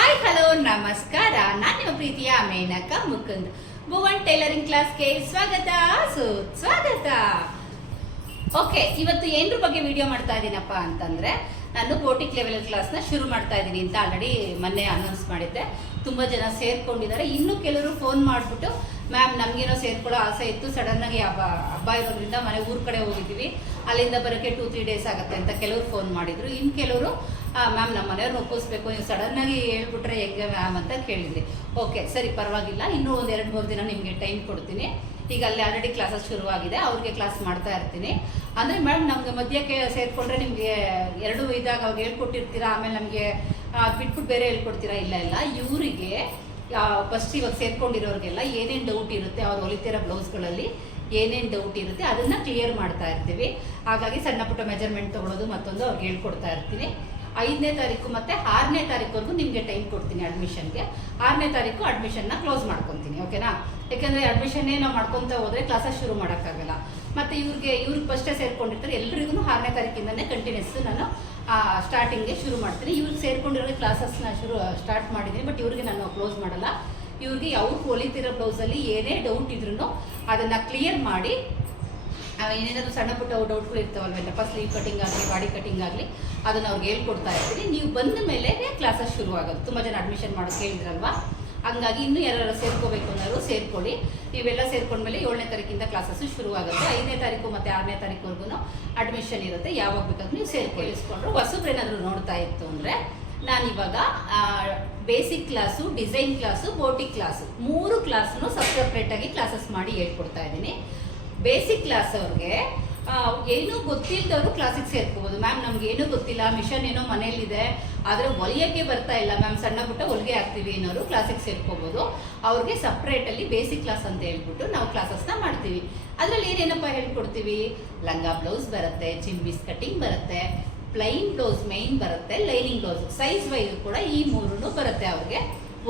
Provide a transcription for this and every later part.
Hi hello ನಮಸ್ಕಾರ ನಾನು ನಿಮ್ಮ ಪ್ರೀತಿಯ ಮೇನಕ ಮುಕುಂದ್. ಭುವನ್ ಟೈಲರಿಂಗ್ ಕ್ಲಾಸ್ಗೆ ಸ್ವಾಗತ ಸುಸ್ವಾಗತ ಓಕೆ ಇವತ್ತು ಏನ್ರ ಬಗ್ಗೆ ವಿಡಿಯೋ ಮಾಡ್ತಾ ಇದ್ದೀನಪ್ಪ ಅಂತಂದ್ರೆ, ನಾನು ಬೋಟಿಕ್ ಲೆವೆಲ್ ಕ್ಲಾಸ್ನ ಶುರು ಮಾಡ್ತಾ ಇದ್ದೀನಿ ಅಂತ ಆಲ್ರೆಡಿ ಮೊನ್ನೆ ಅನೌನ್ಸ್ ಮಾಡಿದ್ದೆ. ತುಂಬ ಜನ ಸೇರ್ಕೊಂಡಿದ್ದಾರೆ. ಇನ್ನೂ ಕೆಲವರು ಫೋನ್ ಮಾಡಿಬಿಟ್ಟು ಮ್ಯಾಮ್ ನಮಗೇನೋ ಸೇರ್ಕೊಳ್ಳೋ ಆಸೆ ಇತ್ತು. ಸಡನ್ ಆಗಿ ಹಬ್ಬ ಹಬ್ಬ ಇರೋದ್ರಿಂದ ಮನೆ ಊರ್ ಕಡೆ ಹೋಗಿದ್ದೀವಿ. ಅಲ್ಲಿಂದ ಬರೋಕ್ಕೆ ಟೂ ತ್ರೀ ಡೇಸ್ ಆಗುತ್ತೆ ಅಂತ ಕೆಲವರು ಫೋನ್ ಮಾಡಿದ್ರು. ಇನ್ನು ಕೆಲವರು ಮ್ಯಾಮ್, ನಮ್ಮ ಮನೆಯವ್ರನ್ನ ಒಪ್ಪಿಸ್ಬೇಕು. ನೀವು ಸಡನ್ ಆಗಿ ಹೇಳ್ಬಿಟ್ರೆ ಹೆಂಗೆ ಮ್ಯಾಮ್ ಅಂತ ಕೇಳಿದ್ರಿ ಓಕೆ ಸರಿ, ಪರವಾಗಿಲ್ಲ. ಇನ್ನೂ ಒಂದು ಎರಡು, ಮೂರು ದಿನ ನಿಮಗೆ ಟೈಮ್ ಕೊಡ್ತೀನಿ. ಈಗ ಅಲ್ಲಿ ಆಲ್ರೆಡಿ ಕ್ಲಾಸಸ್ ಶುರುವಾಗಿದೆ. ಅವ್ರಿಗೆ ಕ್ಲಾಸ್ ಮಾಡ್ತಾ ಇರ್ತೀನಿ. ಅಂದರೆ ಮೇಡಮ್ ನಮಗೆ ಮಧ್ಯಕ್ಕೆ ಸೇರಿಕೊಂಡ್ರೆ ನಿಮಗೆ ಎರಡು ಇದಾಗ ಅವ್ರಿಗೆ ಹೇಳ್ಕೊಟ್ಟಿರ್ತೀರಾ? ಆಮೇಲೆ ನಮಗೆ ಬಿಟ್ಬಿಟ್ಟು ಬೇರೆ ಹೇಳ್ಕೊಡ್ತೀರಾ? ಇಲ್ಲ ಇಲ್ಲ. ಇವರಿಗೆ ಫಸ್ಟ್ ಇವಾಗ ಸೇರ್ಕೊಂಡಿರೋರಿಗೆಲ್ಲ ಏನೇನು ಡೌಟ್ ಇರುತ್ತೆ, ಅವ್ರು ಹೊಲಿತಿರೋ ಬ್ಲೌಸ್ಗಳಲ್ಲಿ ಏನೇನು ಡೌಟ್ ಇರುತ್ತೆ, ಅದನ್ನು ಕ್ಲಿಯರ್ ಮಾಡ್ತಾ ಇರ್ತೀವಿ. ಹಾಗಾಗಿ ಸಣ್ಣ ಪುಟ್ಟ ಮೆಜರ್ಮೆಂಟ್ ತೊಗೊಳೋದು ಮತ್ತೊಂದು ಅವ್ರಿಗೆ ಹೇಳ್ಕೊಡ್ತಾ ಇರ್ತೀನಿ. ಐದನೇ ತಾರೀಕು ಮತ್ತು ಆರನೇ ತಾರೀಕುವರೆಗೂ ನಿಮಗೆ ಟೈಮ್ ಕೊಡ್ತೀನಿ ಅಡ್ಮಿಷನ್ಗೆ ಆರನೇ ತಾರೀಕು ಅಡ್ಮಿಷನ್ನ ಕ್ಲೋಸ್ ಮಾಡ್ಕೊತೀನಿ ಓಕೆನಾ ಯಾಕೆಂದರೆ ಅಡ್ಮಿಷನ್ನೇ ನಾವು ಮಾಡ್ಕೊತಾ ಹೋದರೆ ಕ್ಲಾಸಸ್ ಶುರು ಮಾಡೋಕ್ಕಾಗಲ್ಲ. ಮತ್ತು ಇವ್ರಿಗೆ ಇವ್ರಿಗೆ ಫಸ್ಟೇ ಸೇರ್ಕೊಂಡಿರ್ತಾರೆ ಎಲ್ರಿಗೂ ಆರನೇ ತಾರೀಕಿಂದನೇ ಕಂಟಿನ್ಯೂಸ್ ನಾನು ಸ್ಟಾರ್ಟಿಂಗ್ಗೆ ಶುರು ಮಾಡ್ತೀನಿ. ಇವ್ರಿಗೆ ಸೇರ್ಕೊಂಡಿರೋ ಕ್ಲಾಸಸ್ನ ಶುರು ಸ್ಟಾರ್ಟ್ ಮಾಡಿದ್ದೀನಿ ಬಟ್ ಇವ್ರಿಗೆ ನಾನು ಕ್ಲೋಸ್ ಮಾಡಲ್ಲ. ಇವ್ರಿಗೆ ಅವ್ರು ಹೊಲಿತಿರೋ ಬ್ಲೌಸಲ್ಲಿ ಏನೇ ಡೌಟ್ ಇದ್ರೂ ಅದನ್ನು ಕ್ಲಿಯರ್ ಮಾಡಿ ಏನೇನಾದ್ರು ಸಣ್ಣ ಪುಟ್ಟ ಡೌಟ್ಗಳು ಫಸ್ಟ್ ಸ್ಲೀವ್ ಕಟಿಂಗ್ ಆಗಲಿ ಬಾಡಿ ಕಟಿಂಗ್ ಆಗಲಿ, ಅದನ್ನು ಅವ್ರಿಗೆ ಹೇಳ್ಕೊಡ್ತಾ ಇರ್ತೀನಿ ನೀವು ಬಂದ ಮೇಲೆ ಕ್ಲಾಸಸ್ ಶುರು ಆಗೋದು ತುಂಬ ಜನ ಅಡ್ಮಿಷನ್ ಮಾಡೋಕ್ಕೆ ಕೇಳಿದ್ರಲ್ವಾ? ಹಂಗಾಗಿ ಇನ್ನೂ ಯಾರು ಸೇರ್ಕೋಬೇಕು ಅನ್ನೋರು ಸೇರ್ಕೊಳ್ಳಿ. ನೀವೆಲ್ಲ ಸೇರ್ಕೊಂಡ್ಮೇಲೆ ಏಳನೇ ತಾರೀಕಿಂದ ಕ್ಲಾಸಸ್ ಶುರು ಆಗುತ್ತೆ ಐದನೇ ತಾರೀಕು ಮತ್ತು ಆರನೇ ತಾರೀಕುವರೆಗೂ ಅಡ್ಮಿಷನ್ ಇರುತ್ತೆ. ಯಾವಾಗ ಬೇಕಾದ್ರೂ ನೀವು ಸೇರ್ಕೊಳ್ಳಿಸ್ಕೊಂಡ್ರು ಹೊಸಬ್ರೇನಾದರೂ ನೋಡ್ತಾ ಇತ್ತು ಅಂದರೆ ನಾನಿವಾಗ basic class design class boutique class ಮೂರು ಕ್ಲಾಸ್ನು ಸಪ್ರೇಟಾಗಿ ಕ್ಲಾಸಸ್ ಮಾಡಿ ಹೇಳ್ಕೊಡ್ತಾ ಇದ್ದೀನಿ. ಬೇಸಿಕ್ ಕ್ಲಾಸ್ ಅವ್ರಿಗೆ ಏನೂ ಗೊತ್ತಿಲ್ಲದವರು ಕ್ಲಾಸಿಗೆ ಸೇರ್ಕೋಬೋದು. ಮ್ಯಾಮ್ ನಮ್ಗೆ ಏನೂ ಗೊತ್ತಿಲ್ಲ. ಮಿಷನ್ ಏನೋ ಮನೇಲಿದೆ ಆದರೆ ಹೊಲಿಯೋಕ್ಕೆ ಬರ್ತಾ ಇಲ್ಲ. ಮ್ಯಾಮ್ ಸಣ್ಣ ಪುಟ್ಟ ಹೊಲಿಗೆ ಆಗ್ತೀವಿ ಅನ್ನೋರು ಕ್ಲಾಸಿಗೆ ಸೇರ್ಕೋಬೋದು. ಅವ್ರಿಗೆ ಸಪ್ರೇಟಲ್ಲಿ ಬೇಸಿಕ್ ಕ್ಲಾಸ್ ಅಂತ ಹೇಳ್ಬಿಟ್ಟು ನಾವು ಕ್ಲಾಸಸ್ನ ಮಾಡ್ತೀವಿ. ಅದರಲ್ಲಿ ಏನೇನಪ್ಪ ಹೇಳ್ಕೊಡ್ತೀವಿ? ಲಂಗ ಬ್ಲೌಸ್ ಬರುತ್ತೆ ಚಿಂಬಿಸ್ ಕಟಿಂಗ್ ಬರುತ್ತೆ ಪ್ಲೈನ್ ಬ್ಲೌಸ್ ಮೈನ್ ಬರುತ್ತೆ ಲೈನಿಂಗ್ ಬ್ಲೌಸ್ ಸೈಜ್ ವೈಸ್ ಕೂಡ ಈ ಮೂರೂ ಬರುತ್ತೆ ಅವ್ರಿಗೆ.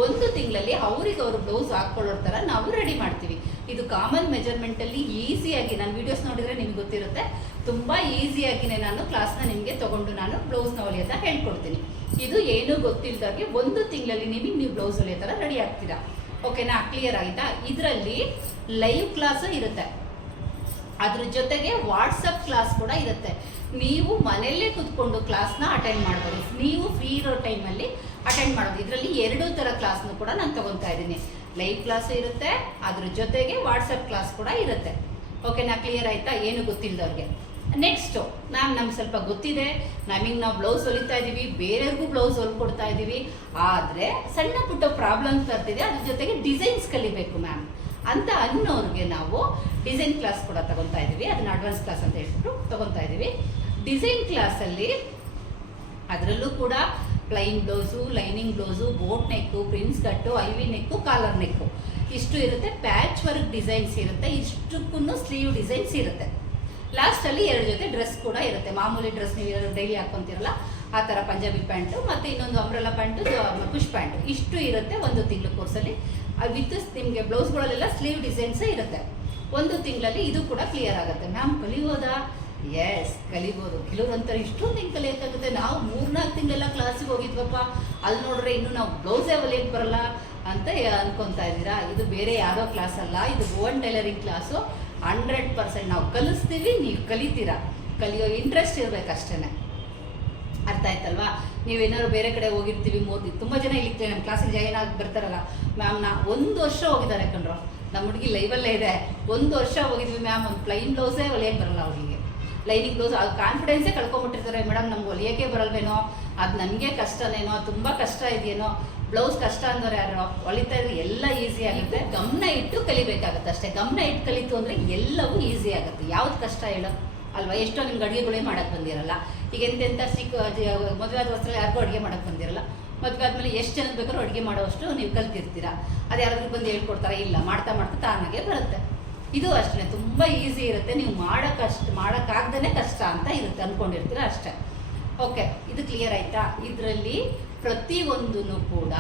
ಒಂದು ತಿಂಗಳಲ್ಲಿ ಅವ್ರಿಗೆ ಅವರು ಬ್ಲೌಸ್ ಹಾಕೊಳ್ಳೋ ಥರ ನಾವು ರೆಡಿ ಮಾಡ್ತೀವಿ. ಇದು ಕಾಮನ್ ಮೆಜರ್ಮೆಂಟಲ್ಲಿ ಈಸಿಯಾಗಿ ನಾನು ವಿಡಿಯೋಸ್ ನೋಡಿದರೆ ನಿಮ್ಗೆ ಗೊತ್ತಿರುತ್ತೆ. ತುಂಬ ಈಸಿಯಾಗಿನೇ ನಾನು ಕ್ಲಾಸ್ನ ನಿಮಗೆ ತಗೊಂಡು ನಾನು ಬ್ಲೌಸ್ನ ಹೊಲಿಯೋದ ಹೇಳ್ಕೊಡ್ತೀನಿ. ಇದು ಏನೂ ಗೊತ್ತಿಲ್ಲದಾಗೆ ಒಂದು ತಿಂಗಳಲ್ಲಿ ನಿಮಗೆ ನೀವು ಬ್ಲೌಸ್ ಹೊಲಿಯೋ ಥರ ರೆಡಿ ಆಗ್ತೀರಾ. ಓಕೆನಾ ಕ್ಲಿಯರ್ ಆಯಿತಾ? ಇದರಲ್ಲಿ ಲೈವ್ ಕ್ಲಾಸು ಇರುತ್ತೆ. ಅದ್ರ ಜೊತೆಗೆ ವಾಟ್ಸಪ್ ಕ್ಲಾಸ್ ಕೂಡ ಇರುತ್ತೆ. ನೀವು ಮನೆಯಲ್ಲೇ ಕೂತ್ಕೊಂಡು ಕ್ಲಾಸ್ನ ಅಟೆಂಡ್ ಮಾಡ್ಬೋದು. ನೀವು ಫ್ರೀ ಇರೋ ಟೈಮಲ್ಲಿ ಅಟೆಂಡ್ ಮಾಡೋದು. ಇದರಲ್ಲಿ ಎರಡೂ ಥರ ಕ್ಲಾಸ್ನು ಕೂಡ ನಾನು ತಗೊತಾ ಇದ್ದೀನಿ. ಲೈವ್ ಕ್ಲಾಸ್ ಇರುತ್ತೆ, ಅದ್ರ ಜೊತೆಗೆ ವಾಟ್ಸಪ್ ಕ್ಲಾಸ್ ಕೂಡ ಇರುತ್ತೆ. ಓಕೆನಾ ಕ್ಲಿಯರ್ ಆಯಿತಾ? ಏನು ಗೊತ್ತಿಲ್ಲದವ್ರಿಗೆ ನೆಕ್ಸ್ಟು ಮ್ಯಾಮ್ ನಮ್ಗೆ ಸ್ವಲ್ಪ ಗೊತ್ತಿದೆ. ನಮಗೆ ನಾವು ಬ್ಲೌಸ್ ಹೊಲಿತಾ ಇದ್ದೀವಿ ಬೇರೆಯವ್ರಿಗೂ ಬ್ಲೌಸ್ ಹೊಲ್ಕೊಡ್ತಾ ಇದ್ದೀವಿ ಆದರೆ ಸಣ್ಣ ಪುಟ್ಟ ಪ್ರಾಬ್ಲಮ್ಸ್ ಬರ್ತಿದೆ ಅದ್ರ ಜೊತೆಗೆ ಡಿಸೈನ್ಸ್ ಕಲಿಬೇಕು ಮ್ಯಾಮ್ ಅಂತ ಅನ್ನೋರಿಗೆ ನಾವು ಡಿಸೈನ್ ಕ್ಲಾಸ್ ಕೂಡ ತಗೊತಾ ಇದ್ದೀವಿ ಅದನ್ನ ಅಡ್ವಾನ್ಸ್ ಕ್ಲಾಸ್ ಅಂತ ಹೇಳ್ಬಿಟ್ಟು ತಗೊತಾ ಇದ್ದೀವಿ ಡಿಸೈನ್ ಕ್ಲಾಸಲ್ಲಿ ಅದರಲ್ಲೂ ಕೂಡ plain blouse lining blouse boat neck prince cut ಐವಿ ನೆಕ್ಕು ಕಾಲರ್ ನೆಕ್ಕು ಇಷ್ಟು ಇರುತ್ತೆ ಪ್ಯಾಚ್ ವರ್ಕ್ ಡಿಸೈನ್ಸ್ ಇರುತ್ತೆ ಇಷ್ಟಕ್ಕೂ ಸ್ಲೀವ್ ಡಿಸೈನ್ಸ್ ಇರುತ್ತೆ. ಲಾಸ್ಟಲ್ಲಿ ಎರಡು ಜೊತೆ ಡ್ರೆಸ್ ಕೂಡ ಇರುತ್ತೆ. ಮಾಮೂಲಿ ಡ್ರೆಸ್ ನೀವು ಡೈಲಿ ಹಾಕ್ಕೊಂತೀರಲ್ಲ ಆ ಥರ ಪಂಜಾಬಿ ಪ್ಯಾಂಟು ಮತ್ತು ಇನ್ನೊಂದು ಅಂಬ್ರೆಲಾ ಪ್ಯಾಂಟು ಪುಷ್ ಪ್ಯಾಂಟು ಇಷ್ಟು ಇರುತ್ತೆ ಒಂದು ತಿಂಗಳು ಕೋರ್ಸಲ್ಲಿ ವಿತ್ ನಿಮಗೆ ಬ್ಲೌಸ್ಗಳಲ್ಲೆಲ್ಲ ಸ್ಲೀವ್ ಡಿಸೈನ್ಸೇ ಇರುತ್ತೆ. ಒಂದು ತಿಂಗಳಲ್ಲಿ ಇದು ಕೂಡ ಕ್ಲಿಯರ್ ಆಗುತ್ತೆ. ಮ್ಯಾಮ್ ಕಲಿಯೋದಾ? ಎಸ್ ಕಲಿಬೋದು. ಕೆಲವ್ರು ಅಂತಾರೆ ಇಷ್ಟೊಂದು ಹಿಂಗೆ ಕಲಿಯೋಕ್ಕಾಗುತ್ತೆ ನಾವು ಮೂರ್ನಾಲ್ಕು ತಿಂಗಳೆಲ್ಲ ಕ್ಲಾಸಿಗೆ ಹೋಗಿದ್ವಪ್ಪ. ಅಲ್ಲಿ ನೋಡ್ರೆ ಇನ್ನು ನಾವು ಬ್ಲೌಸೇ ಹೊಲಿಯಕ್ಕೆ ಬರಲ್ಲ ಅಂತ ಅನ್ಕೊತಾ ಇದ್ದೀರಾ? ಇದು ಬೇರೆ ಯಾವುದೋ ಕ್ಲಾಸ್ ಅಲ್ಲ. ಇದು own tailoring class hundred percent ನಾವು ಕಲಿಸ್ತೀವಿ, ನೀವು ಕಲಿತೀರಾ? ಕಲಿಯೋ ಇಂಟ್ರೆಸ್ಟ್ ಇರಬೇಕಷ್ಟೇ ಅರ್ಥ ಆಯ್ತಲ್ವಾ? ನೀವೇನಾದ್ರು ಬೇರೆ ಕಡೆ ಹೋಗಿರ್ತೀವಿ ಮೋದಿ ತುಂಬ ಜನ ಇಲ್ಲಿ ನಮ್ಮ ಕ್ಲಾಸಿಗೆ ಜಾಯಿನ್ ಆಗಿ ಬರ್ತಾರಲ್ಲ. ಮ್ಯಾಮ್ ನಾ ಒಂದು ವರ್ಷ ಹೋಗಿದ್ದಾರೆ ಕಣ್ರು. ನಮ್ಮ ಹುಡುಗಿ ಲೈವಲ್ಲೇ ಇದೆ. ಒಂದು ವರ್ಷ ಹೋಗಿದ್ವಿ ಮ್ಯಾಮ್ ಒಂದು ಪ್ಲೈನ್ ಬ್ಲೌಸೇ ಹೊಲಿಯಕ್ಕೆ ಬರಲ್ಲ ಅವಳಿಗೆ. ಲೈನಿಂಗ್ ಬ್ಲೌಸ್ ಅದು ಕಾನ್ಫಿಡೆನ್ಸೇ ಕಳ್ಕೊಂಬಿಟ್ಟಿರ್ತಾರೆ ಮೇಡಮ್ ನಮ್ಗೆ ಹೊಲಿಯೋಕ್ಕೆ ಬರಲ್ವೇನೋ? ಅದು ನನಗೆ ಕಷ್ಟನೇನೋ? ತುಂಬ ಕಷ್ಟ ಇದೆಯೇನೋ? ಬ್ಲೌಸ್ ಕಷ್ಟ ಅಂದ್ರೆ ಯಾರು? ಹೊಲಿತಾ ಇದ್ರೆ ಎಲ್ಲ ಈಸಿ ಆಗುತ್ತೆ. ಗಮನ ಇಟ್ಟು ಕಲಿಬೇಕಾಗುತ್ತೆ ಅಷ್ಟೇ. ಗಮನ ಇಟ್ಟು ಕಲಿತು ಅಂದರೆ ಎಲ್ಲವೂ ಈಸಿ ಆಗುತ್ತೆ. ಯಾವ್ದು ಕಷ್ಟ ಹೇಳು? ಅಲ್ವಾ? ಎಷ್ಟೋ ನಿಮ್ಗೆ ಅಡುಗೆಗಳೇ ಮಾಡೋಕ್ಕೆ ಬಂದಿರಲ್ಲ. ಈಗ ಎಂತೆಂಥ ಸಿಕ್ಕ ಮದುವೆ ಆದ ವಸ್ತ್ರ ಯಾರಿಗೂ ಅಡುಗೆ ಮಾಡೋಕ್ಕೆ ಬಂದಿರಲ್ಲ. ಮದುವೆ ಆದಮೇಲೆ ಎಷ್ಟು ಜನಕ್ಕೆ ಬೇಕಾದ್ರೂ ಅಡುಗೆ ಮಾಡೋವಷ್ಟು ನೀವು ಕಲ್ತಿರ್ತೀರ. ಅದು ಯಾರಾದ್ರೂ ಬಂದು ಹೇಳ್ಕೊಡ್ತಾರೆ? ಇಲ್ಲ. ಮಾಡ್ತಾ ಮಾಡ್ತಾ ತಾನಾಗೆ ಬರುತ್ತೆ. ಇದು ಅಷ್ಟೇ, ತುಂಬ ಈಸಿ ಇರುತ್ತೆ. ನೀವು ಮಾಡೋಕ್ಕಷ್ಟು ಮಾಡೋಕ್ಕಾಗ್ದೇ ಕಷ್ಟ ಅಂತ ಇರುತ್ತೆ ಅಂದ್ಕೊಂಡಿರ್ತೀರ ಅಷ್ಟೇ. ಓಕೆ ಇದು ಕ್ಲಿಯರ್ ಆಯಿತಾ? ಇದರಲ್ಲಿ ಪ್ರತಿಯೊಂದೂ ಕೂಡ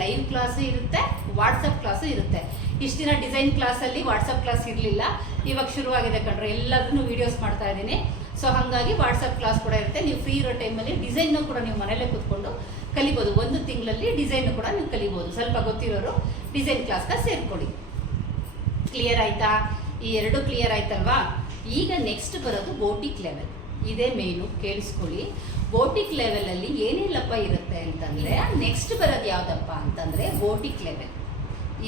ಲೈವ್ ಕ್ಲಾಸು ಇರುತ್ತೆ ವಾಟ್ಸಪ್ ಕ್ಲಾಸು ಇರುತ್ತೆ. ಇಷ್ಟು ದಿನ ಡಿಸೈನ್ ಕ್ಲಾಸಲ್ಲಿ ವಾಟ್ಸಪ್ ಕ್ಲಾಸ್ ಇರಲಿಲ್ಲ. ಇವಾಗ ಶುರುವಾಗಿದೆ ಕಣ್ರೆ ಎಲ್ಲದನ್ನು ವೀಡಿಯೋಸ್ ಮಾಡ್ತಾ ಇದ್ದೀನಿ. ಸೊ ಹಾಗಾಗಿ ವಾಟ್ಸಪ್ ಕ್ಲಾಸ್ ಕೂಡ ಇರುತ್ತೆ. ನೀವು ಫ್ರೀ ಇರೋ ಟೈಮಲ್ಲಿ ಡಿಸೈನ್ನು ಕೂಡ ನೀವು ಮನೇಲೇ ಕೂತ್ಕೊಂಡು ಕಲಿಬೋದು. ಒಂದು ತಿಂಗಳಲ್ಲಿ ಡಿಸೈನ್ ಕೂಡ ನೀವು ಕಲಿಬೋದು. ಸ್ವಲ್ಪ ಗೊತ್ತಿರೋರು ಡಿಸೈನ್ ಕ್ಲಾಸ್ನ ಸೇರ್ಕೊಳ್ಳಿ. ಕ್ಲಿಯರ್ ಆಯ್ತಾ? ಈ ಎರಡು ಕ್ಲಿಯರ್ ಆಯ್ತಲ್ವಾ? ಈಗ ನೆಕ್ಸ್ಟ್ ಬರೋದು ಬೋಟಿಕ್ ಲೆವೆಲ್ ಇದೇ ಮೇನು ಕೇಳಿಸ್ಕೊಳ್ಳಿ. ಬೋಟಿಕ್ ಲೆವೆಲಲ್ಲಿ ಏನೆಲ್ಲಪ್ಪ ಇರುತ್ತೆ ಅಂತಂದರೆ ನೆಕ್ಸ್ಟ್ ಬರೋದು ಯಾವುದಪ್ಪ ಅಂತಂದರೆ ಬೋಟಿಕ್ ಲೆವೆಲ್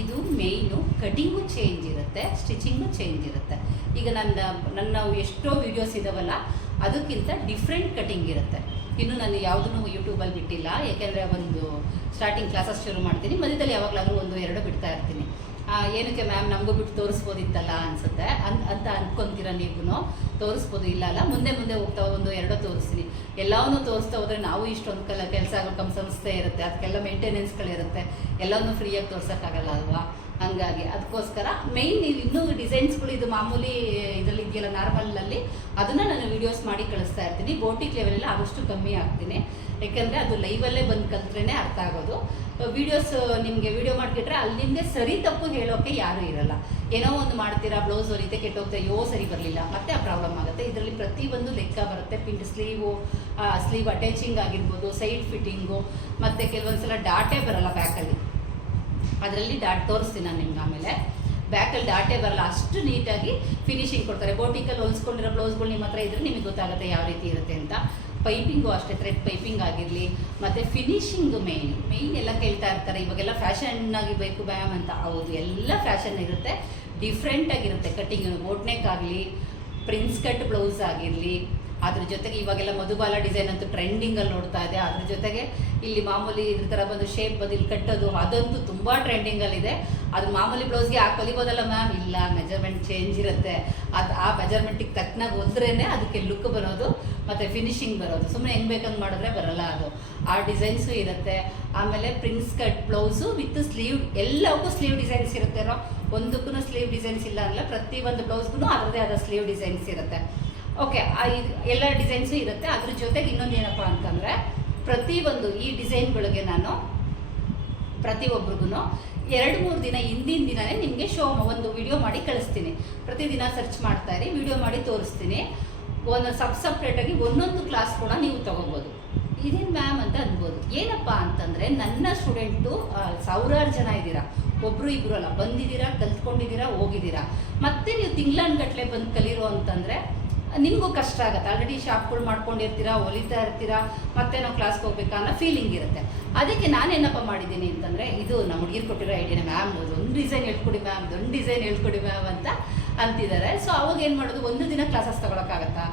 ಇದು ಮೇಯ್ನು ಕಟಿಂಗು ಚೇಂಜ್ ಇರುತ್ತೆ ಸ್ಟಿಚಿಂಗು ಚೇಂಜ್ ಇರುತ್ತೆ. ಈಗ ನನ್ನ ನನ್ನ ಎಷ್ಟೋ ವಿಡಿಯೋಸ್ ಇದಾವಲ್ಲ, ಅದಕ್ಕಿಂತ ಡಿಫ್ರೆಂಟ್ ಕಟಿಂಗ್ ಇರುತ್ತೆ. ಇನ್ನು ನಾನು ಯಾವುದನ್ನು ಯೂಟ್ಯೂಬಲ್ಲಿ ಬಿಟ್ಟಿಲ್ಲ. ಯಾಕೆಂದರೆ ಒಂದು ಸ್ಟಾರ್ಟಿಂಗ್ ಕ್ಲಾಸಸ್ ಶುರು ಮಾಡ್ತೀನಿ. ಮಧ್ಯದಲ್ಲಿ ಯಾವಾಗಲಾದರೂ ಒಂದು ಎರಡು ಬಿಡ್ತಾ ಇರ್ತೀನಿ. ಏನಕ್ಕೆ ಮ್ಯಾಮ್ ನಮಗೂ ಬಿಟ್ಟು ತೋರಿಸ್ಬೋದಿತ್ತಲ್ಲ ಅನ್ಸುತ್ತೆ. ಅನ್, ಅಂತ ಅನ್ಕೊಂತೀರ ನೀವು ತೋರಿಸ್ಬೋದು ಇಲ್ಲ ಅಲ್ಲ? ಮುಂದೆ ಮುಂದೆ ಹೋಗ್ತಾ ಒಂದು ಎರಡೋ ತೋರಿಸ್ತೀನಿ. ಎಲ್ಲವನ್ನೂ ತೋರಿಸ್ತಾ ಹೋದ್ರೆ ನಾವು ಇಷ್ಟೊಂದು ಕಲ ಆಗೋ ಕಮ್, ಸಂಸ್ಥೆ ಇರುತ್ತೆ. ಅದಕ್ಕೆಲ್ಲ ಮೇಂಟೆನೆನ್ಸ್ಗಳಿರುತ್ತೆ ಎಲ್ಲವನ್ನೂ ಫ್ರೀಯಾಗಿ ತೋರ್ಸೋಕ್ಕಾಗಲ್ಲ ಅಲ್ವಾ? ಹಂಗಾಗಿ ಅದಕ್ಕೋಸ್ಕರ ಮೇಯ್ನ್ ನೀವು ಇನ್ನೂ ಡಿಸೈನ್ಸ್ಗಳು ಇದು ಮಾಮೂಲಿ, ಇದರಲ್ಲಿ ಇದೆಯಲ್ಲ ನಾರ್ಮಲಲ್ಲಿ ಅದನ್ನು ನಾನು ವಿಡಿಯೋಸ್ ಮಾಡಿ ಕಳಿಸ್ತಾ ಇರ್ತೀನಿ. ಬೋಟಿಕ್ ಲೆವೆಲಲ್ಲಿ ಆದಷ್ಟು ಕಮ್ಮಿ ಆಗ್ತೀನಿ. ಯಾಕೆಂದರೆ ಅದು ಲೈವಲ್ಲೇ ಬಂದು ಕಲ್ತ್ರೇ ಅರ್ಥ ಆಗೋದು. ವಿಡಿಯೋಸ್ ನಿಮಗೆ ವಿಡಿಯೋ ಮಾಡಿಬಿಟ್ರೆ ಅಲ್ಲಿಂದ ಸರಿ ತಪ್ಪು ಹೇಳೋಕೆ ಯಾರೂ ಇರಲ್ಲ. ಏನೋ ಒಂದು ಮಾಡ್ತೀರಾ ಬ್ಲೌಸ್ ಹೊಲಿತೆ, ಕೆಟ್ಟೋಗ್ತಾ ಯೋ ಸರಿ ಬರಲಿಲ್ಲ. ಮತ್ತೆ ಆ ಪ್ರಾಬ್ಲಮ್ ಆಗುತ್ತೆ. ಇದರಲ್ಲಿ ಪ್ರತಿಯೊಂದು ಲೆಕ್ಕ ಬರುತ್ತೆ. ಪಿಂಟ್ ಸ್ಲೀವು ಸ್ಲೀವ್ ಅಟ್ಯಾಚಿಂಗ್ ಆಗಿರ್ಬೋದು ಸೈಡ್ ಫಿಟ್ಟಿಂಗು ಮತ್ತು ಕೆಲವೊಂದು ಸಲ ಡಾಟೇ ಬರಲ್ಲ ಬ್ಯಾಕಲ್ಲಿ ಅದರಲ್ಲಿ ಡಾಟ್ ತೋರಿಸ್ತೀನಿ ನಾನು ನಿಮ್ಗೆ ಆಮೇಲೆ. ಬ್ಯಾಕಲ್ಲಿ ಡಾಟೇ ಬರಲ್ಲ, ಅಷ್ಟು ನೀಟಾಗಿ ಫಿನಿಶಿಂಗ್ ಕೊಡ್ತಾರೆ. ಬೋಟಿಕಲ್ಲಿ ಹೊಲಿಸ್ಕೊಂಡಿರೋ ಬ್ಲೌಸ್ಗಳು ನಿಮ್ಮ ಹತ್ರ ಇದ್ರೆ ನಿಮಗೆ ಗೊತ್ತಾಗುತ್ತೆ ಯಾವ ರೀತಿ ಇರುತ್ತೆ ಅಂತ. ಪೈಪಿಂಗು ಅಷ್ಟೇ ಥ್ರೆಡ್ ಪೈಪಿಂಗ್ ಆಗಿರಲಿ, ಮತ್ತು ಫಿನಿಶಿಂಗ್ ಮೇಯ್ನ್ ಮೇಯ್ನ್ ಎಲ್ಲ ಕೇಳ್ತಾ ಇರ್ತಾರೆ. ಇವಾಗೆಲ್ಲ ಫ್ಯಾಷನ್ ಆಗಿ ಬೇಕು ಬ್ಯಾಮ್ ಅಂತ. ಹೌದು, ಎಲ್ಲ ಫ್ಯಾಷನ್ ಇರುತ್ತೆ. ಡಿಫ್ರೆಂಟಾಗಿರುತ್ತೆ ಕಟ್ಟಿಂಗ್ ಬೋಟ್ನೆಕ್ ಆಗಲಿ ಪ್ರಿನ್ಸ್ ಕಟ್ ಬ್ಲೌಸ್ ಆಗಿರಲಿ ಅದ್ರ ಜೊತೆಗೆ ಇವಾಗೆಲ್ಲ ಮಧುಬಾಲ ಡಿಸೈನ್ ಅಂತೂ ಟ್ರೆಂಡಿಂಗಲ್ಲಿ ನೋಡ್ತಾ ಇದೆ. ಅದ್ರ ಜೊತೆಗೆ ಇಲ್ಲಿ ಮಾಮೂಲಿ ಇದ್ರ ಥರ ಬಂದು ಶೇಪ್ ಬಂದು ಇಲ್ಲಿ ಕಟ್ಟೋದು, ಅದಂತೂ ತುಂಬ ಟ್ರೆಂಡಿಂಗಲ್ಲಿದೆ ಅದು ಮಾಮೂಲಿ ಬ್ಲೌಸ್ಗೆ ಹಾಕಿ ಕಲಿಬೋದಲ್ಲ ಮ್ಯಾಮ್ ಇಲ್ಲ ಮೆಜರ್ಮೆಂಟ್ ಚೇಂಜ್ ಇರುತ್ತೆ. ಅದು ಆ ಮೆಜರ್ಮೆಂಟಿಗೆ ತಕ್ಕನಾಗ ಹೊಲ್ದ್ರೇನೆ ಅದಕ್ಕೆ ಲುಕ್ ಬರೋದು, ಮತ್ತು ಫಿನಿಶಿಂಗ್ ಬರೋದು. ಸುಮ್ಮನೆ ಹೆಂಗ್ ಬೇಕಂತ ಮಾಡಿದ್ರೆ ಬರಲ್ಲ ಅದು. ಆ ಡಿಸೈನ್ಸು ಇರುತ್ತೆ. ಆಮೇಲೆ prince cut blouse with sleeve ಎಲ್ಲವಕ್ಕೂ sleeve designs ಇರುತ್ತೆ. ಒಂದಕ್ಕೂ ಸ್ಲೀವ್ ಡಿಸೈನ್ಸ್ ಇಲ್ಲ ಅಂದ್ರೆ ಪ್ರತಿ ಒಂದು ಬ್ಲೌಸ್ಗೂ ಅದರದೇ ಆದ ಸ್ಲೀವ್ ಡಿಸೈನ್ಸ್ ಇರುತ್ತೆ. ಓಕೆ ಎಲ್ಲ ಡಿಸೈನ್ಸು ಇರುತ್ತೆ. ಅದ್ರ ಜೊತೆಗೆ ಇನ್ನೊಂದು ಏನಪ್ಪ ಅಂತಂದರೆ ಪ್ರತಿಯೊಂದು ಈ ಡಿಸೈನ್ಗಳಿಗೆ ನಾನು ಪ್ರತಿಯೊಬ್ಬರಿಗೂ ಎರಡು ಮೂರು ದಿನ ಹಿಂದಿನ ದಿನವೇ ನಿಮಗೆ ಶೋ ಒಂದು ವಿಡಿಯೋ ಮಾಡಿ ಕಳಿಸ್ತೀನಿ. ಪ್ರತಿದಿನ ಸರ್ಚ್ ಮಾಡ್ತಾ ಇರಿ, ವಿಡಿಯೋ ಮಾಡಿ ತೋರಿಸ್ತೀನಿ. ಒಂದು ಸಬ್ ಸಪ್ರೇಟಾಗಿ ಒಂದೊಂದು ಕ್ಲಾಸ್ ಕೂಡ ನೀವು ತಗೋಬೋದು. ಇದೇನು ಮ್ಯಾಮ್ ಅಂತ ಅನ್ಬೋದು. ಏನಪ್ಪ ಅಂತಂದರೆ, ನನ್ನ ಸ್ಟೂಡೆಂಟು ಸಾವಿರಾರು ಜನ ಇದ್ದೀರಾ. ಒಬ್ಬರು ಇಬ್ಬರು ಅಲ್ಲ, ಬಂದಿದ್ದೀರಾ, ಕಲ್ತ್ಕೊಂಡಿದ್ದೀರಾ, ಹೋಗಿದ್ದೀರಾ. ಮತ್ತೆ ನೀವು ತಿಂಗಳನ್ಗಟ್ಲೆ ಬಂದು ಕಲಿರೋ ಅಂತಂದರೆ ನಿಮಗೂ ಕಷ್ಟ ಆಗುತ್ತೆ. ಆಲ್ರೆಡಿ ಶಾಪ್ಗಳು ಮಾಡ್ಕೊಂಡಿರ್ತೀರಾ, ಹೊಲಿತಾ ಇರ್ತೀರಾ, ಮತ್ತೆ ನಾವು ಕ್ಲಾಸ್ಗೆ ಹೋಗ್ಬೇಕಾ ಅನ್ನೋ ಫೀಲಿಂಗ್ ಇರುತ್ತೆ. ಅದಕ್ಕೆ ನಾನೇನಪ್ಪ ಮಾಡಿದ್ದೀನಿ ಅಂತಂದರೆ, ಇದು ನಮ್ಮ ಹುಡುಗಿರು ಕೊಟ್ಟಿರೋ ಐಡಿಯಾನ ಮ್ಯಾಮ್ ಒಂದು ಡಿಸೈನ್ ಹೇಳ್ಕೊಡಿ ಮ್ಯಾಮ್ ಒಂದು ಡಿಸೈನ್ ಹೇಳ್ಕೊಡಿ ಮ್ಯಾಮ್ ಅಂತ ಅಂತಿದ್ದಾರೆ. ಸೊ ಅವಾಗ ಏನು ಮಾಡೋದು? ಒಂದು ದಿನ ಕ್ಲಾಸಸ್ ತಗೊಳಕ್ಕಾಗತ್ತಾ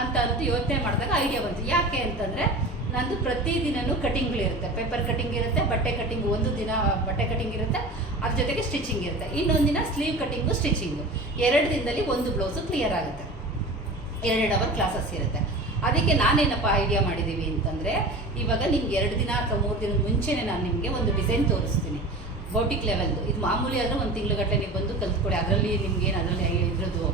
ಅಂತ ಅಂತ ಯೋಚನೆ ಮಾಡಿದಾಗ ಐಡಿಯಾ ಬಂತು. ಯಾಕೆ ಅಂತಂದರೆ, ನಂದು ಪ್ರತಿದಿನನೂ ಕಟಿಂಗ್ಗಳಿರುತ್ತೆ ಪೇಪರ್ ಕಟಿಂಗ್ ಇರುತ್ತೆ, ಬಟ್ಟೆ ಕಟಿಂಗ್ ಒಂದು ದಿನ ಬಟ್ಟೆ ಕಟಿಂಗ್ ಇರುತ್ತೆ, ಅದ್ರ ಜೊತೆಗೆ ಸ್ಟಿಚಿಂಗ್ ಇರುತ್ತೆ. ಇನ್ನೊಂದು ದಿನ ಸ್ಲೀವ್ ಕಟಿಂಗು ಸ್ಟಿಚಿಂಗು ಎರಡು ದಿನದಲ್ಲಿ ಒಂದು ಬ್ಲೌಸು ಕ್ಲಿಯರ್ ಆಗುತ್ತೆ. ಎರಡೆರಡು ಅವರ್ ಕ್ಲಾಸಸ್ ಇರುತ್ತೆ. ಅದಕ್ಕೆ ನಾನೇನಪ್ಪ ಐಡಿಯಾ ಮಾಡಿದ್ದೀವಿ ಅಂತಂದರೆ, ಇವಾಗ ನಿಮ್ಗೆ ಎರಡು ದಿನ ಅಥವಾ ಮೂರು ದಿನದ ಮುಂಚೆನೇ ನಾನು ನಿಮಗೆ ಒಂದು ಡಿಸೈನ್ ತೋರಿಸ್ತೀನಿ. ಬೌಟಿಕ್ ಲೆವೆಲ್ದು ಇದು ಮಾಮೂಲಿ ಆದರೆ ಒಂದು ತಿಂಗಳುಗಟ್ಟಲೆ ನೀವು ಬಂದು ಕಲ್ತ್ಕೊಡಿ. ಅದರಲ್ಲಿ ನಿಮ್ಗೇನು ಅದರಲ್ಲಿ ಇದ್ರದ್ದು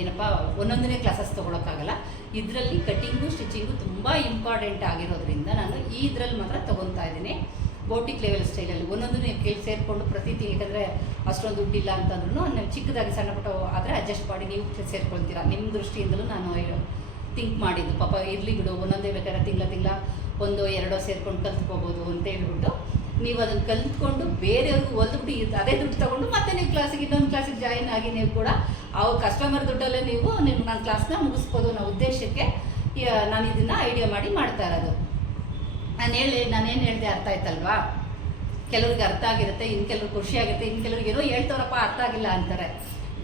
ಏನಪ್ಪ, ಒಂದೊಂದನೇ ಕ್ಲಾಸಸ್ ತೊಗೊಳಕ್ಕಾಗಲ್ಲ. ಇದರಲ್ಲಿ ಕಟ್ಟಿಂಗು ಸ್ಟಿಚಿಂಗು ತುಂಬ ಇಂಪಾರ್ಟೆಂಟ್ ಆಗಿರೋದ್ರಿಂದ ನಾನು ಈ ಇದರಲ್ಲಿ ಮಾತ್ರ ತೊಗೊತಾ ಇದ್ದೀನಿ. ಬೋಟಿಕ್ ಲೆವೆಲ್ ಸ್ಟೈಲಲ್ಲಿ ಒಂದೊಂದು ನೀವು ಕೇಳಿ ಸೇರಿಕೊಂಡು ಪ್ರತಿ ಯಾಕಂದರೆ ಅಷ್ಟೊಂದು ದುಡ್ಡಿಲ್ಲ ಅಂತಂದ್ರೂ ನೀವು ಚಿಕ್ಕದಾಗಿ ಸಣ್ಣ ಪುಟ್ಟ ಆದರೆ ಅಡ್ಜಸ್ಟ್ ಮಾಡಿ ನೀವು ಸೇರ್ಕೊಳ್ತೀರಾ. ನಿಮ್ಮ ದೃಷ್ಟಿಯಿಂದಲೂ ನಾನು ಥಿಂಕ್ ಮಾಡಿದ್ದು. ಪಾಪ ಇರಲಿ ಬಿಡು, ಒಂದೊಂದೇ ಬೇಕಾದ್ರೆ ತಿಂಗಳ ತಿಂಗಳ ಒಂದು, ಎರಡೋ ಸೇರ್ಕೊಂಡು ಕಲ್ತ್ಕೋಬೋದು ಅಂತ ಹೇಳ್ಬಿಟ್ಟು ನೀವು ಅದನ್ನು ಕಲ್ತ್ಕೊಂಡು ಬೇರೆಯವ್ರಿಗೆ ಒಲ್ದ್ಬಿಟ್ಟು ಅದೇ ದುಡ್ಡು ತಗೊಂಡು ಮತ್ತೆ ನೀವು ಕ್ಲಾಸಿಗೆ ಇನ್ನೊಂದು ಕ್ಲಾಸಿಗೆ ಜಾಯಿನ್ ಆಗಿ ನೀವು ಕೂಡ ಅವ್ರ ಕಸ್ಟಮರ್ ದುಡ್ಡಲ್ಲೇ ನೀವು ನಿಮ್ಮ ನಾನು ಕ್ಲಾಸ್ನ ಮುಗಿಸ್ಬೋದು ಅನ್ನೋ ಉದ್ದೇಶಕ್ಕೆ ನಾನು ಇದನ್ನು ಐಡಿಯಾ ಮಾಡಿ ಮಾಡ್ತಾ ಇರೋದು. ನಾನು ಹೇಳಿ ನಾನೇನು ಹೇಳಿದೆ ಅರ್ಥ ಆಯ್ತಲ್ವಾ? ಕೆಲವ್ರಿಗೆ ಅರ್ಥ ಆಗಿರುತ್ತೆ ಇನ್ನು ಕೆಲವ್ರಿಗೆ ಆಗುತ್ತೆ ಇನ್ನು ಕೆಲವ್ರಿಗೆ ಏನೋ ಹೇಳ್ತಾರಪ್ಪ ಅರ್ಥ ಆಗಿಲ್ಲ ಅಂತಾರೆ.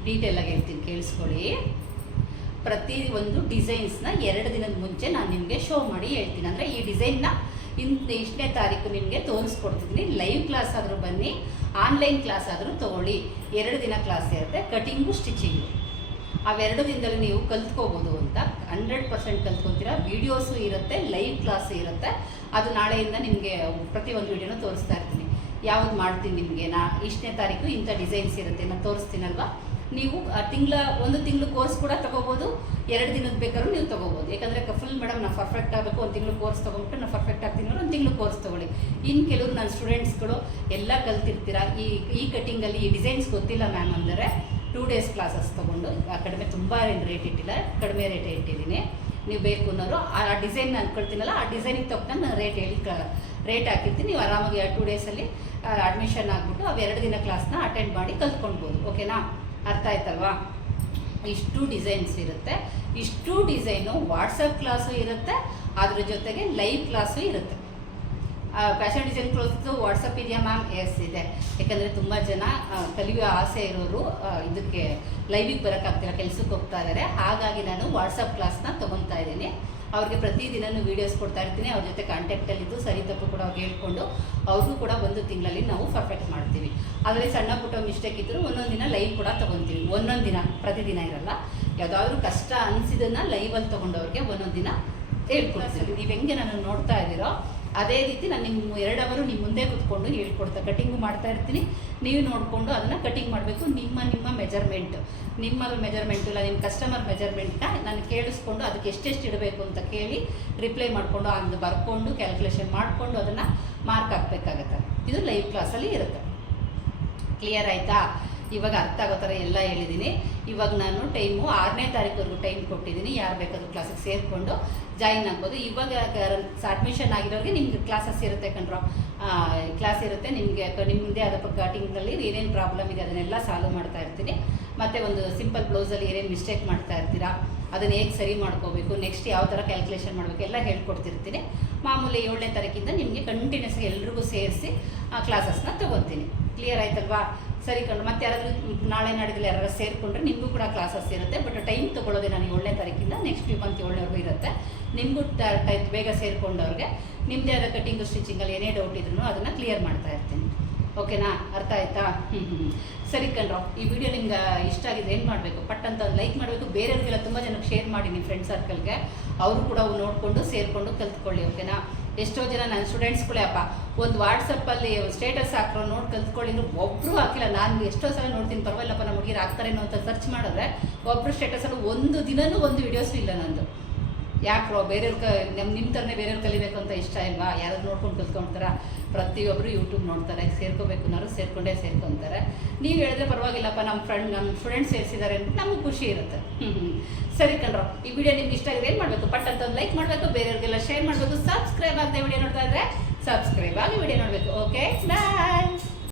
ಡೀಟೇಲಾಗಿ ಹೇಳ್ತೀನಿ, ಕೇಳಿಸ್ಕೊಳ್ಳಿ. ಪ್ರತಿ ಒಂದು ಡಿಸೈನ್ಸ್ನ ಎರಡು ದಿನದ ಮುಂಚೆ ನಾನು ನಿಮಗೆ ಶೋ ಮಾಡಿ ಹೇಳ್ತೀನಿ. ಅಂದರೆ ಈ ಡಿಸೈನ್ನ ಇನ್ ಇಷ್ಟನೇ ತಾರೀಕು ನಿಮಗೆ ತೋರಿಸ್ಕೊಡ್ತಿದ್ದೀನಿ. ಲೈವ್ ಕ್ಲಾಸ್ ಆದರೂ ಬನ್ನಿ ಆನ್ಲೈನ್ ಕ್ಲಾಸ್ ಆದರೂ ತೊಗೊಳ್ಳಿ. ಎರಡು ದಿನ ಕ್ಲಾಸ್ ಇರುತ್ತೆ ಕಟಿಂಗು ಸ್ಟಿಚಿಂಗು ಅವೆರಡು ದಿನದಲ್ಲಿ ನೀವು ಕಲ್ತ್ಕೋಬೋದು ಅಂತ ಹಂಡ್ರೆಡ್ ಪರ್ಸೆಂಟ್ ಕಲ್ತ್ಕೊತೀರಾ ವಿಡಿಯೋಸು ಇರುತ್ತೆ, ಲೈವ್ ಕ್ಲಾಸ್ ಇರುತ್ತೆ. ಅದು ನಾಳೆಯಿಂದ ನಿಮಗೆ ಪ್ರತಿ ಒಂದು ವಿಡಿಯೋನ ತೋರಿಸ್ತಾ ಇರ್ತೀನಿ. ಯಾವ್ದು ಮಾಡ್ತೀನಿ ನಿಮಗೆ? ನಾ ಇಷ್ಟನೇ ತಾರೀಕು ಇಂಥ ಡಿಸೈನ್ಸ್ ಇರುತ್ತೆ, ನಾನು ತೋರಿಸ್ತೀನಲ್ವಾ? ನೀವು ತಿಂಗಳ, ಒಂದು ತಿಂಗಳು ಕೋರ್ಸ್ ಕೂಡ ತಗೋಬೋದು, ಎರಡು ದಿನದ ಬೇಕಾದ್ರೂ ನೀವು ತೊಗೋಬೋದು. ಯಾಕಂದರೆ ಫುಲ್ ಮೇಡಮ್ ನಾನು ಪರ್ಫೆಕ್ಟ್ ಆಗಬೇಕು, ಒಂದು ತಿಂಗಳು ಕೋರ್ಸ್ ತೊಗೊಂಬಿಟ್ಟು ನಾನು ಪರ್ಫೆಕ್ಟ್ ಆಗ್ತೀನಿ ಒಂದು ತಿಂಗಳು ಕೋರ್ಸ್ ತೊಗೊಳ್ಳಿ. ಇನ್ನು ಕೆಲವರು ನನ್ನ ಸ್ಟೂಡೆಂಟ್ಸ್ಗಳು ಎಲ್ಲ ಕಲ್ತಿರ್ತೀರ? ಈ ಈ ಕಟಿಂಗಲ್ಲಿ ಈ ಡಿಸೈನ್ಸ್ ಗೊತ್ತಿಲ್ಲ ಮ್ಯಾಮ್ ಅಂದರೆ ಟೂ ಡೇಸ್ ಕ್ಲಾಸಸ್ ತೊಗೊಂಡು, ಆ ಕಡಿಮೆ ತುಂಬ ರೇಟ್ ಇಟ್ಟಿಲ್ಲ, ಕಡಿಮೆ ರೇಟ್ ಇಟ್ಟಿದ್ದೀನಿ. ನೀವು ಬೇಕು ಅನ್ನೋರು, ಆ ಡಿಸೈನ್ ನಾನು ಆ ಡಿಸೈನಿಗೆ ತಕ್ಕ ನಾನು ರೇಟ್ ಹೇಳಿ ರೇಟ್ ಹಾಕಿರ್ತೀನಿ. ನೀವು ಆರಾಮಾಗಿ ಟೂ ಡೇಸಲ್ಲಿ ಅಡ್ಮಿಷನ್ ಆಗಿಬಿಟ್ಟು ಅವೆರಡು ದಿನ ಕ್ಲಾಸ್ನ ಅಟೆಂಡ್ ಮಾಡಿ ಕಲ್ತ್ಕೊಳ್ಬೋದು. ಓಕೆನಾ ಅರ್ಥ ಆಯ್ತಲ್ವಾ? ಇಷ್ಟು ಡಿಸೈನ್ಸ್ ಇರುತ್ತೆ. ಇಷ್ಟು ಡಿಸೈನು ವಾಟ್ಸಪ್ ಕ್ಲಾಸು ಇರುತ್ತೆ. ಅದ್ರ ಜೊತೆಗೆ ಲೈವ್ ಕ್ಲಾಸು ಇರುತ್ತೆ. ಫ್ಯಾಷನ್ ಡಿಸೈನ್ ಕ್ಲಾಸ್ದು ವಾಟ್ಸಪ್ ಇದೆಯಾ ಮ್ಯಾಮ್ ಎಸ್ ಇದೆ. ಯಾಕಂದರೆ ತುಂಬ ಜನ ಕಲಿಯುವ ಆಸೆ ಇರೋರು ಇದಕ್ಕೆ ಲೈವಿಗೆ ಬರೋಕ್ಕಾಗ್ತಿಲ್ಲ ಕೆಲಸಕ್ಕೆ ಹೋಗ್ತಾ ಇದ್ದಾರೆ ಹಾಗಾಗಿ ನಾನು ವಾಟ್ಸಪ್ ಕ್ಲಾಸ್ನ ತೊಗೊತಾ ಇದ್ದೀನಿ. ಅವ್ರಿಗೆ ಪ್ರತಿದಿನನೂ ವೀಡಿಯೋಸ್ ಕೊಡ್ತಾ ಇರ್ತೀನಿ. ಅವ್ರ ಜೊತೆ ಕಾಂಟ್ಯಾಕ್ಟಲ್ಲಿದ್ದು ಸರಿ ತಪ್ಪು ಕೂಡ ಅವ್ರಿಗೆ ಹೇಳ್ಕೊಂಡು ಅವ್ರಿಗೂ ಕೂಡ ಒಂದು ತಿಂಗಳಲ್ಲಿ ನಾವು ಪರ್ಫೆಕ್ಟ್ ಮಾಡ್ತೀವಿ. ಅದರಲ್ಲಿ ಸಣ್ಣ ಪುಟ್ಟ ಮಿಸ್ಟೇಕ್ ಇದ್ದರೂ ಒಂದೊಂದು ದಿನ ಲೈವ್ ಕೂಡ ತೊಗೊತೀವಿ. ಒಂದೊಂದು ದಿನ ಪ್ರತಿದಿನ ಇರಲ್ಲ. ಯಾವುದಾದ್ರೂ ಕಷ್ಟ ಅನಿಸಿದನ್ನ ಲೈವಲ್ಲಿ ತೊಗೊಂಡವ್ರಿಗೆ ಒಂದೊಂದು ದಿನ ಹೇಳ್ಕೊಡ್ತೀವಿ. ನೀವು ಹೆಂಗೆ ನಾನು ನೋಡ್ತಾ ಇದ್ದೀರೋ ಅದೇ ರೀತಿ ನಾನು ನಿಮ್ಮ ಎರಡು ಅವರು ನಿಮ್ಮ ಮುಂದೆ ಕೂತ್ಕೊಂಡು ಹೇಳ್ಕೊಡ್ತಾ ಕಟಿಂಗು ಮಾಡ್ತಾ ಇರ್ತೀನಿ. ನೀವು ನೋಡಿಕೊಂಡು ಅದನ್ನು ಕಟಿಂಗ್ ಮಾಡಬೇಕು. ನಿಮ್ಮ ನಿಮ್ಮ ಮೆಜರ್ಮೆಂಟ್ ನಿಮ್ಮ ಮೆಜರ್ಮೆಂಟು ಇಲ್ಲ, ನಿಮ್ಮ ಕಸ್ಟಮರ್ ಮೆಜರ್ಮೆಂಟ್ನ ನಾನು ಕೇಳಿಸ್ಕೊಂಡು ಅದಕ್ಕೆ ಎಷ್ಟೆಷ್ಟು ಇಡಬೇಕು ಅಂತ ಕೇಳಿ ರಿಪ್ಲೈ ಮಾಡಿಕೊಂಡು ಅದನ್ನು ಬರ್ಕೊಂಡು ಕ್ಯಾಲ್ಕುಲೇಷನ್ ಮಾಡಿಕೊಂಡು ಅದನ್ನು ಮಾರ್ಕ್ ಹಾಕ್ಬೇಕಾಗತ್ತೆ. ಇದು ಲೈವ್ ಕ್ಲಾಸಲ್ಲಿ ಇರುತ್ತೆ. ಕ್ಲಿಯರ್ ಆಯಿತಾ? ಇವಾಗ ಅರ್ಥ ಆಗೋ ಥರ ಎಲ್ಲ ಹೇಳಿದ್ದೀನಿ. ಇವಾಗ ನಾನು ಟೈಮು ಆರನೇ ತಾರೀಕುವರೆಗೂ ಟೈಮ್ ಕೊಟ್ಟಿದ್ದೀನಿ. ಯಾರು ಬೇಕಾದ್ರೂ ಕ್ಲಾಸಿಗೆ ಸೇರಿಕೊಂಡು ಜಾಯಿನ್ ಆಗ್ಬೋದು. ಇವಾಗ ಅಡ್ಮಿಷನ್ ಆಗಿರೋರಿಗೆ ನಿಮ್ಗೆ ಕ್ಲಾಸಸ್ ಇರುತ್ತೆ ಕಣ್ರೋ. ಕ್ಲಾಸ್ ಇರುತ್ತೆ. ನಿಮಗೆ ನಿಮ್ಮದೇ ಆದ ಕಟಿಂಗ್ನಲ್ಲಿ ಏನೇನು ಪ್ರಾಬ್ಲಮ್ ಇದೆ ಅದನ್ನೆಲ್ಲ ಸಾಲ್ವ್ ಮಾಡ್ತಾ ಇರ್ತೀನಿ. ಮತ್ತು ಒಂದು ಸಿಂಪಲ್ ಬ್ಲೌಸಲ್ಲಿ ಏನೇನು ಮಿಸ್ಟೇಕ್ ಮಾಡ್ತಾ ಇರ್ತೀರಾ, ಅದನ್ನು ಹೇಗೆ ಸರಿ ಮಾಡ್ಕೋಬೇಕು ನೆಕ್ಸ್ಟ್ ಯಾವ ಥರ ಕ್ಯಾಲ್ಕುಲೇಷನ್ ಮಾಡಬೇಕು ಎಲ್ಲ ಹೇಳ್ಕೊಡ್ತಿರ್ತೀನಿ. ಮಾಮೂಲಿ ಏಳನೇ ತಾರೀಕಿಂದ ನಿಮಗೆ ಕಂಟಿನ್ಯೂಸ್ ಎಲ್ರಿಗೂ ಸೇರಿಸಿ, ಆ ಕ್ಲಾಸಸ್ನ ತೊಗೊತೀನಿ ಕ್ಲಿಯರ್ ಆಯ್ತಲ್ವಾ? ಸರಿ ಕಣ್ಣು ಮತ್ತೆ ಯಾರಾದರೂ ನಾಳೆ ನಾಡಿದ್ರೆ ಯಾರು ಸೇರಿಕೊಂಡ್ರೆ ನಿಮಗೂ ಕೂಡ ಕ್ಲಾಸಸ್ ಇರುತ್ತೆ. ಬಟ್ ಟೈಮ್ ತೊಗೊಳ್ಳೋದೇ ನಾನು ಏಳನೇ ತಾರೀಕಿಂದ ನೆಕ್ಸ್ಟ್ ವೀಕ್ ಅಂತ ಏಳನೇವರೆಗೂ ಇರುತ್ತೆ. ನಿಮಗೂ ಬೇಗ ಸೇರಿಕೊಂಡವ್ರಿಗೆ ನಿಮ್ಮದೇ ಆದ ಕಟಿಂಗು ಸ್ಟಿಚಿಂಗಲ್ಲಿ ಏನೇ ಡೌಟ್ ಇದ್ರೂ ಅದನ್ನು ಕ್ಲಿಯರ್ ಮಾಡ್ತಾ ಇರ್ತೀನಿ. ಓಕೆನಾ ಅರ್ಥ ಆಯ್ತಾ? ಹ್ಞೂ ಹ್ಞೂ ಸರಿ ಕಣ್ರೋ, ಈ ವಿಡಿಯೋ ನಿಮ್ಗೆ ಇಷ್ಟ ಆಗಿದೆ ಏನು ಮಾಡಬೇಕು? ಪಟ್ ಅಂತ ಲೈಕ್ ಮಾಡಬೇಕು. ಬೇರೆಯವ್ರಿಗೆಲ್ಲ ತುಂಬ ಜನಕ್ಕೆ ಶೇರ್ ಮಾಡಿ ನಿಮ್ಮ ಫ್ರೆಂಡ್ ಸರ್ಕಲ್ಗೆ ಅವರು ಕೂಡ ನೋಡಿಕೊಂಡು, ಸೇರಿಕೊಂಡು ಕಲ್ತ್ಕೊಳ್ಳಿ ಓಕೆನಾ ಎಷ್ಟೋ ಜನ ನನ್ನ ಸ್ಟೂಡೆಂಟ್ಸ್ಗಳೇ ಅಪ್ಪ, ಒಂದು ವಾಟ್ಸಪ್ಪಲ್ಲಿ ಸ್ಟೇಟಸ್ ಹಾಕ್ರು ನೋಡಿ ಕಲ್ತ್ಕೊಳ್ಳಿ ಅಂದ್ರೆ ಒಬ್ಬರು ಹಾಕಿಲ್ಲ. ನಾನು ಎಷ್ಟೋ ಸಲ ನೋಡ್ತೀನಿ, ಪರವಾಗಿಲ್ಲಪ್ಪ ನಮ್ಮ ಹುಡುಗಿರು ಹಾಕ್ತಾರೇನೋ ಅಂತ ಸರ್ಚ್ ಮಾಡಿದ್ರೆ ಒಬ್ಬರು ಸ್ಟೇಟಸಲ್ಲಿ ಒಂದು ದಿನವೂ ಒಂದು ವಿಡಿಯೋಸು ಇಲ್ಲ ನಂದು. ಯಾಕ್ರೋ ಬೇರೆಯವ್ರ ಕ ನಮ್ಮ ನಿಮ್ಮ ಥರನೇ ಬೇರೆಯವ್ರು ಕಲಿಬೇಕು ಅಂತ ಇಷ್ಟ ಇಲ್ವಾ? ಯಾರು ನೋಡ್ಕೊಂಡು ಕಲ್ತ್ಕೊಳ್ತಾರ ಪ್ರತಿಯೊಬ್ಬರು ಯೂಟ್ಯೂಬ್ ನೋಡ್ತಾರೆ, ಸೇರ್ಕೋಬೇಕು ಅನ್ನೋರು ಸೇರ್ಕೊಂಡೇ ಸೇರ್ಕೊತಾರೆ. ನೀವು ಹೇಳಿದ್ರೆ ಪರವಾಗಿಲ್ಲಪ್ಪ ನಮ್ಮ ಫ್ರೆಂಡ್ ನಮ್ಮ ಫ್ರೆಂಡ್ಸ್ ಸೇರಿಸಿದ್ದಾರೆ ಅಂತ ನಮಗೆ ಖುಷಿ ಇರುತ್ತೆ. ಸರಿ ಕಣ್ರೋ, ಈ ವಿಡಿಯೋ ನಿಮ್ಗೆ ಇಷ್ಟ ಆಗಿದೆ ಏನು ಮಾಡಬೇಕು? ಪಟ್ ಅಂತ ಲೈಕ್ ಮಾಡಬೇಕು, ಬೇರೆಯವ್ರಿಗೆಲ್ಲ ಶೇರ್ ಮಾಡಬೇಕು ಸಬ್ಸ್ಕ್ರೈಬ್ ಆಗದೆ ವಿಡಿಯೋ ನೋಡ್ತಾ ಇದ್ರೆ ಸಬ್ಸ್ಕ್ರೈಬ್ ಆಗಿ ವಿಡಿಯೋ ನೋಡಬೇಕು ಓಕೆ ಬಾಯ್